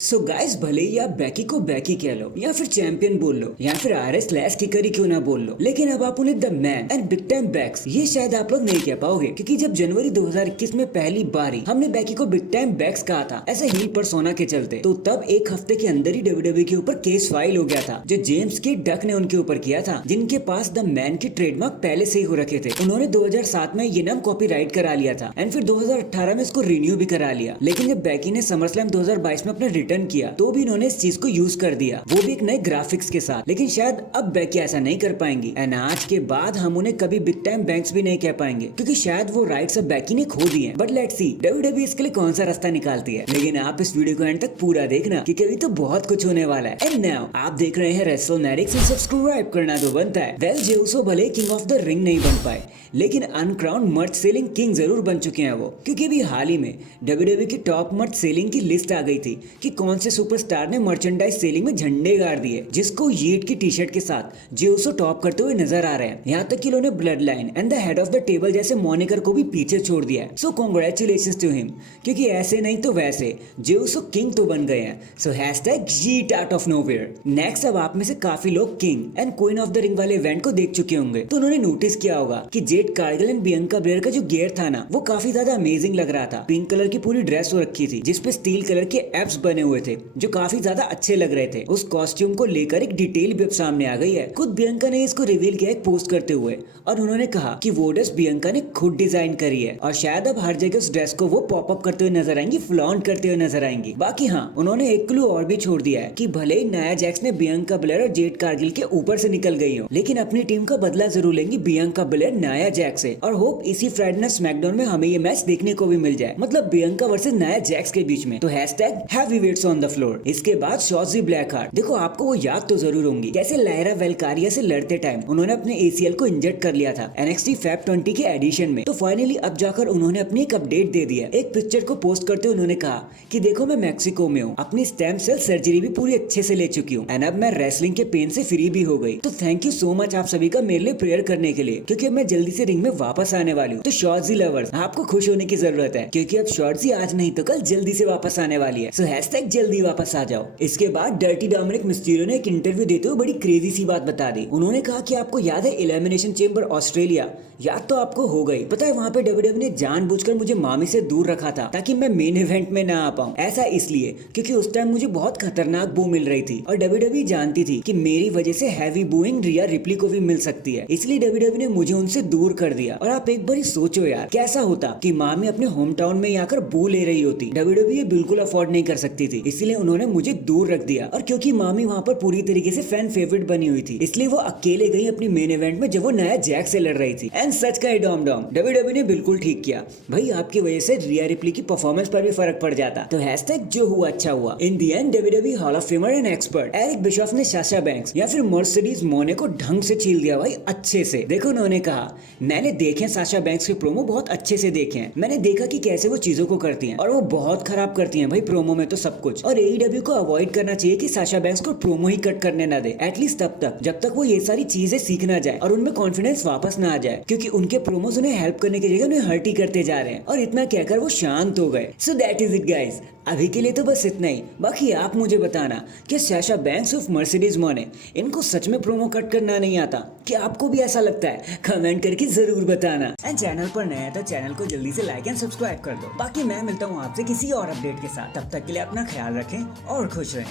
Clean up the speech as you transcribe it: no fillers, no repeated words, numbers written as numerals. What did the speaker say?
So guys, भले ही आप बैकी को बैकी कह लो या फिर चैंपियन बोल लो या फिर आरएस स्लैश किकरी क्यों ना बोल लो, लेकिन अब आप उन्हें the man and big time backs ये शायद आप लोग नहीं कह पाओगे, क्योंकि जब जनवरी 2021 में पहली बारी हमने बैकी को बिग टाइम बैक्स कहा था ऐसे हील पर्सोना के चलते, तो तब एक हफ्ते के अंदर ही डब्ल्यूडब्ल्यूई के ऊपर केस फाइल हो गया था जो जेम्स के डक ने उनके ऊपर किया था, जिनके पास द मैन की ट्रेडमार्क पहले से ही हो रखे थे। उन्होंने 2007 में ये नाम कॉपीराइट करा लिया था एंड फिर 2018 में इसको रिन्यू भी करा लिया, लेकिन जब बैकी ने समरस्लैम 2022 में अपना रिटर्न किया तो भी उन्होंने इस चीज को यूज कर दिया, वो भी एक नए ग्राफिक्स के साथ। लेकिन शायद अब बैकी ऐसा नहीं कर पाएंगी एंड आज के बाद हम उन्हें कभी बिग टाइम बैंक्स भी नहीं कह पाएंगे, क्योंकि शायद वो राइट्स अब बैकी ने खो दिए हैं। बट लेट्स सी डब्ल्यूडब्ल्यूई इसके लिए कौन सा रास्ता निकालती है। लेकिन आप इस वीडियो को एंड तक पूरा देखना, क्योंकि अभी तो बहुत कुछ होने वाला है। एंड नाउ आप देख रहे हैं रेसलमैनिक्स, सब्सक्राइब करना तो बनता है। वेल, जे उसो भले किंग ऑफ द रिंग नहीं बन पाए, लेकिन अनक्राउंड मर्च सेलिंग किंग जरूर बन चुके हैं वो, क्योंकि अभी हाल ही में डब्ल्यूडब्ल्यूई की टॉप मर्च सेलिंग की लिस्ट आ गई थी कि कौन से सुपरस्टार ने मर्चेंडाइज सेलिंग में झंडे गाड़ दिए, जिसको यीट की टी शर्ट के साथ जेउसो टॉप करते हुए नजर आ रहे हैं। यहाँ तक कि उन्होंने blood line and the head of the table जैसे मॉनिकर को भी पीछे छोड़ दिया है। सो कांग्रेचुलेशंस टू हिम, क्योंकि ऐसे नहीं तो वैसे जेउसो किंग तो बन गए हैं। So hashtag yeet out of nowhere. Next, अब आप में से काफी लोग king and queen of the ring वाले इवेंट को देख चुके होंगे, तो उन्होंने नोटिस किया होगा कि Z Kargil and Bianca Blair का जो गियर था ना, वो काफी ज्यादा अमेजिंग लग रहा था। पिंक कलर की पूरी ड्रेस हो रखी थी जिसपे स्टील कलर के एब्स बने हुए थे जो काफी ज्यादा अच्छे लग रहे थे। उस कॉस्ट्यूम को लेकर एक डिटेल भी अब सामने आ गई है। खुद बियंका ने इसको रिवील किया एक पोस्ट करते हुए, और उन्होंने कहा कि वो ड्रेस बियंका ने खुद डिजाइन करी है और शायद अब हर जगह उस ड्रेस को वो पॉप अप करते हुए नजर आएंगी, फ्लॉन्ट करते हुए नजर आएंगी। बाकी हाँ, उन्होंने एक क्लू और भी छोड़ दिया है कि भले ही नाया जैक्स ने बियंका ब्लेयर और जेड कारगिल के ऊपर से निकल गई हो, लेकिन अपनी टीम का बदला जरूर लेंगी बियंका ब्लेयर नाया जैक्स से। और होप इसी फ्राइडे स्मैकडाउन में हमें ये मैच देखने को भी मिल जाए, मतलब बियंका वर्सेस नाया जैक्स के बीच में। तो हैशटैग हैवीवेट्स ऑन द फ्लोर। इसके बाद शॉजी ब्लैक हार्ट, देखो आपको वो याद तो जरूर होंगी कैसे लायरा वेलकारिया से लड़ते टाइम उन्होंने अपने एसीएल को इंजर्ड कर लिया था एनएक्सटी फैब 20 के एडिशन में। तो फाइनली अब जाकर उन्होंने अपनी एक अपडेट दे दिया। एक पिक्चर को पोस्ट करते उन्होंने कहा कि देखो मैं मैक्सिको में हूँ, अपनी स्टेम सेल सर्जरी भी पूरी अच्छे से ले चुकी हूँ एंड अब मैं रेसलिंग के पेन से फ्री भी हो गई। तो थैंक यू सो मच आप सभी का मेरे लिए प्रेयर करने के लिए, क्योंकि अब मैं जल्दी से रिंग में वापस आने वाली हूँ। तो शॉर्ट्जी लवर्स, आपको खुश होने की जरूरत है, क्योंकि अब शॉर्ट्जी आज नहीं तो कल जल्दी से वापस आने वाली है। सो हैशटैग जल्दी वापस आ जाओ। इसके बाद डर्टी डोमिनिक मिस्टीरियो ने एक इंटरव्यू देते हुए बड़ी क्रेजी सी बात बता दी। उन्होंने कहा कि आपको याद है एलिमिनेशन चेंबर ऑस्ट्रेलिया, याद तो आपको हो गई। पता है वहाँ पे डब्ल्यूडब्ल्यूई ने जानबूझकर मुझे मामी से दूर रखा था ताकि मैं मेन इवेंट में ना आ पाऊँ। ऐसा इसलिए क्योंकि उस टाइम मुझे बहुत खतरनाक बू मिल रही थी और डब्ल्यूडब्ल्यूई जानती थी कि मेरी वजह से हैवी बूइंग रिया रिप्ली को भी मिल सकती है, इसलिए डब्ल्यूडब्ल्यूई ने मुझे उनसे दूर कर दिया। और आप एक बार सोचो यार, कैसा होता कि मामी अपने होम टाउन में आकर बू ले रही होती। डब्ल्यूडब्ल्यूई बिल्कुल अफोर्ड नहीं कर सकती थी, इसलिए उन्होंने मुझे दूर रख दिया। और क्योंकि मामी वहाँ पर पूरी तरीके से फैन फेवरेट बनी हुई थी, इसलिए वो अकेले गई अपनी मेन इवेंट में जब वो नया जैक से लड़ रही थी। एंड सच का डॉम डब्ल्यूडब्ल्यूई ने बिल्कुल ठीक किया भाई, आपकी वजह से रिया रिप्ली की परफॉर्मेंस पर भी फर्क पड़ जाता। तो हैशटैग जो हुआ अच्छा हुआ। In the end WWE hall of famer and expert Eric Bischoff ने साशा बैंक्स या फिर मर्सिडीज मोने को ढंग से छील दिया भाई, अच्छे से। देखो उन्होंने कहा मैंने देखे साशा बैंक्स के प्रोमो बहुत अच्छे से देखे हैं, मैंने देखा कि कैसे वो चीजों को करती हैं और वो बहुत खराब करती हैं भाई प्रोमो में तो सब कुछ। और एईडब्ल्यू को अवॉइड करना चाहिए कि साशा बैंक्स को प्रोमो ही कट करने ना दे, एटलीस्ट तब तक जब तक वो ये सारी चीजें सीखना जाए और उनमें कॉन्फिडेंस वापस ना आ जाए, क्योंकि उनके प्रोमोस उन्हें हेल्प करने की जगह उन्हें हर्ट ही करते जा रहे हैं। और इतना कहकर वो शांत हो गए। So that is it guys, अभी के लिए तो बस इतना ही। बाकी आप मुझे बताना कि साशा बैंक्स ऑफ मर्सिडीज मोने इनको सच में प्रोमो कट करना नहीं आता, कि आपको भी ऐसा लगता है? कमेंट करके जरूर बताना। एंड चैनल पर नया है तो चैनल को जल्दी से लाइक एंड सब्सक्राइब कर दो। बाकी मैं मिलता हूँ आपसे किसी और अपडेट के साथ, तब तक के लिए अपना ख्याल रखें और खुश रहें।